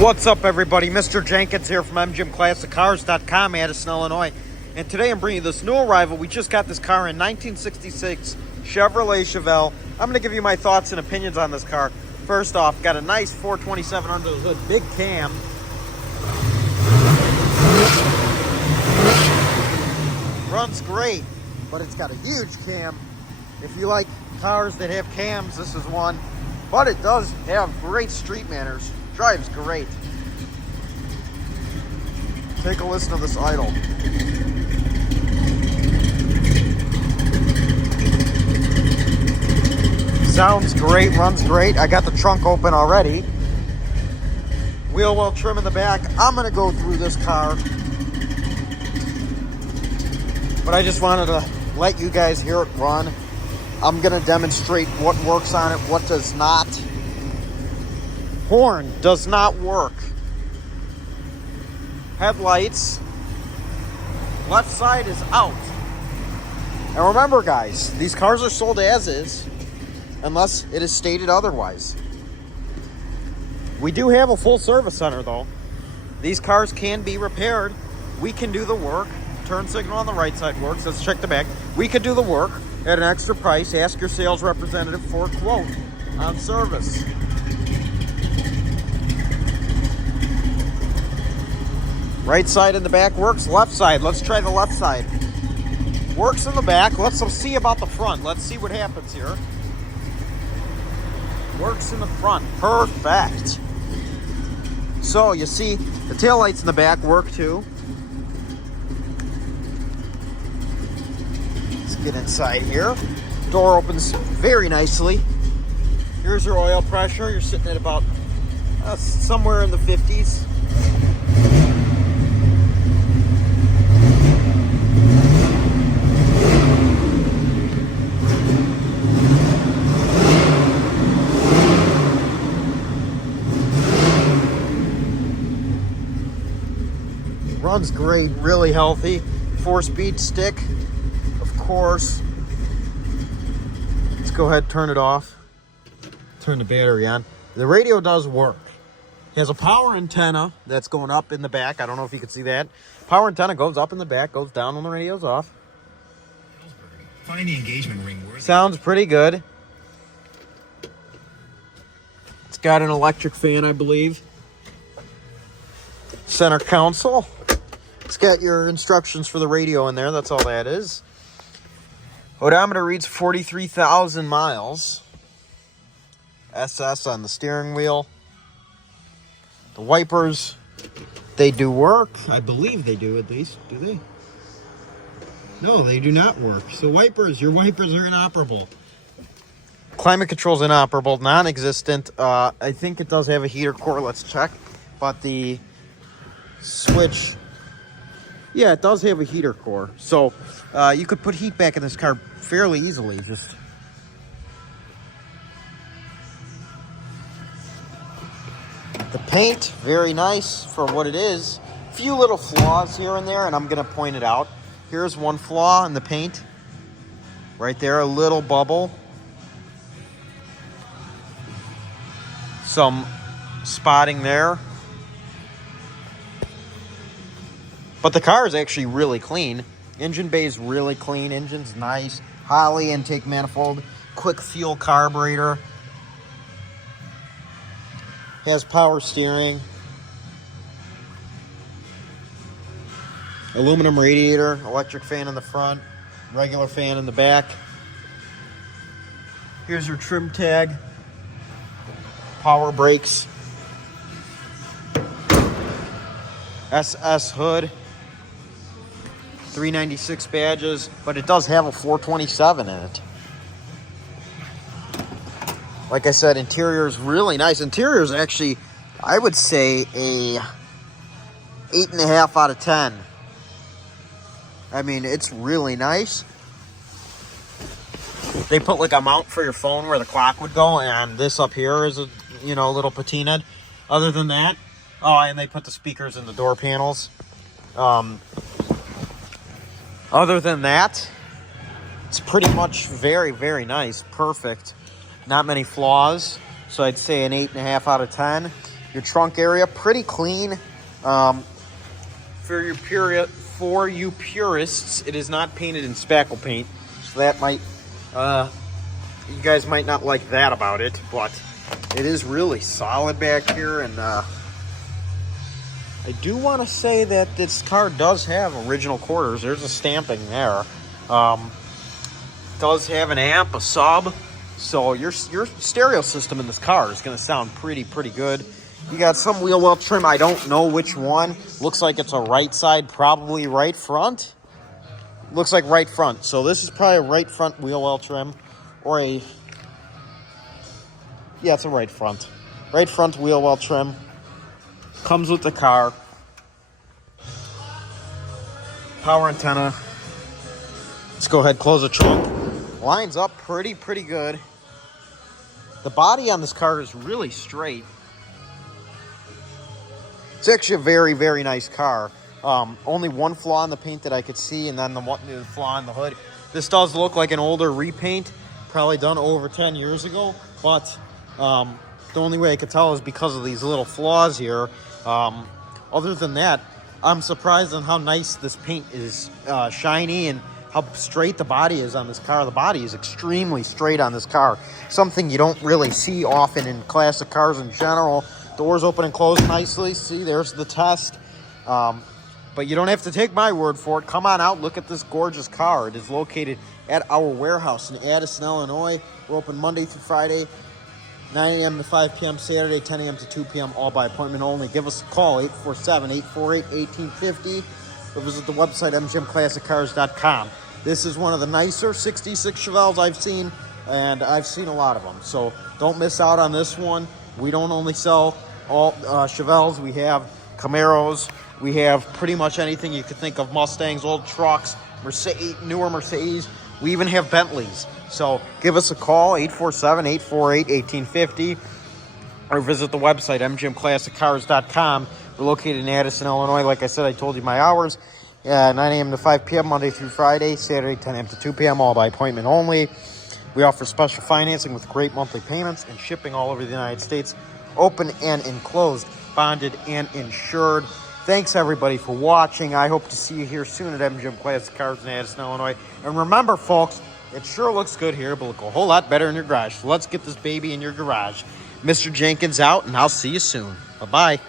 What's up, everybody? Mr. Jenkins here from MGMClassicCars.com, Addison, Illinois. And today I'm bringing you this new arrival. We just got this car in 1966 Chevrolet Chevelle. I'm going to give you my thoughts and opinions on this car. First off, got a nice 427 under the hood, big cam. Runs great, but it's got a huge cam. If you like cars that have cams, this is one. But it does have great street manners. Drives great. Take a listen to this idle. Sounds great, runs great. I got the trunk open already. Wheel well trim in the back. I'm gonna go through this car, but I just wanted to let you guys hear it run. I'm gonna demonstrate what works on it, what does not. Horn does not work. Headlights, left side is out. And remember, guys, these cars are sold as is unless it is stated otherwise. We do have a full service center though. These cars can be repaired. We can do the work. Turn signal on the right side works. Let's check the back. We could do the work at an extra price. Ask your sales representative for a quote on service. Right side in the back works. Left side, let's try the left side. Works in the back. Let's see about the front. Let's see what happens here. Works in the front. Perfect. So you see the taillights in the back work too. Let's get inside here. Door opens very nicely. Here's your oil pressure. You're sitting at about somewhere in the 50s. Runs great, really healthy. 4-speed stick, of course. Let's go ahead and turn it off. Turn the battery on. The radio does work. It has a power antenna that's going up in the back. I don't know if you can see that. Power antenna goes up in the back, goes down when the radio's off. Find the engagement ring. Sounds pretty good. It's got an electric fan, I believe. Center console. It's got your instructions for the radio in there. That's all that is. Odometer reads 43,000 miles. SS on the steering wheel. The wipers, they do work. I believe they do, at least. Do they? No, they do not work. So your wipers are inoperable. Climate control's inoperable, non-existent. I think it does have a heater core. Let's check. But the switch, yeah, it does have a heater core. So you could put heat back in this car fairly easily. Just the paint, very nice for what it is. Few little flaws here and there, and I'm gonna point it out. Here's one flaw in the paint. Right there, a little bubble. Some spotting there. But the car is actually really clean. Engine bay is really clean. Engine's nice. Holley intake manifold. Quick fuel carburetor. Has power steering. Aluminum radiator. Electric fan in the front. Regular fan in the back. Here's your trim tag. Power brakes. SS hood. 396 badges, but it does have a 427 in it. Like I said, interior is really nice. Interior is actually, I would say, a 8.5 out of 10. I mean, it's really nice. They put like a mount for your phone where the clock would go, and this up here is a little patinaed. Other than that, oh, and they put the speakers in the door panels. Other than that, it's pretty much very, very nice. Perfect. Not many flaws. So I'd say an 8.5 out of 10. Your trunk area, pretty clean. For you purists, it is not painted in spackle paint, so that might you guys might not like that about it, but it is really solid back here. And I do want to say that this car does have original quarters. There's a stamping there. Does have an amp, a sub, so your stereo system in this car is going to sound pretty good. You got some wheel well trim. I don't know which one. Looks like it's a right side, probably right front. Looks like right front. So this is probably a right front wheel well trim, or yeah, it's a right front. Right front wheel well trim. Comes with the car. Power antenna. Let's go ahead, close the trunk. Lines up pretty good. The body on this car is really straight. It's actually a very nice car. Only one flaw in the paint that I could see, and then the flaw in the hood. This does look like an older repaint, probably done over 10 years ago, but the only way I could tell is because of these little flaws here. Other than that, I'm surprised on how nice this paint is, shiny, and how straight the body is on this car. The body is extremely straight on this car. Something you don't really see often in classic cars in general. Doors open and close nicely. See, there's the test. But you don't have to take my word for it. Come on out, look at this gorgeous car. It is located at our warehouse in Addison, Illinois. We're open Monday through Friday, 9 a.m. to 5 p.m. Saturday, 10 a.m. to 2 p.m., all by appointment only. Give us a call, 847-848-1850, or visit the website, mgmclassiccars.com. This is one of the nicer 66 Chevelles I've seen, and I've seen a lot of them. So don't miss out on this one. We don't only sell all Chevelles. We have Camaros. We have pretty much anything you could think of. Mustangs, old trucks, Mercedes, newer Mercedes. We even have Bentleys. So give us a call, 847-848-1850, or visit the website, mgmclassiccars.com. We're located in Addison, Illinois. Like I said, I told you my hours. 9 a.m. to 5 p.m. Monday through Friday. Saturday, 10 a.m. to 2 p.m., all by appointment only. We offer special financing with great monthly payments and shipping all over the United States. Open and enclosed, bonded and insured. Thanks, everybody, for watching. I hope to see you here soon at MGM Classic Cars in Addison, Illinois. And remember, folks, it sure looks good here, but look a whole lot better in your garage. So let's get this baby in your garage. Mr. Jenkins out, and I'll see you soon. Bye-bye.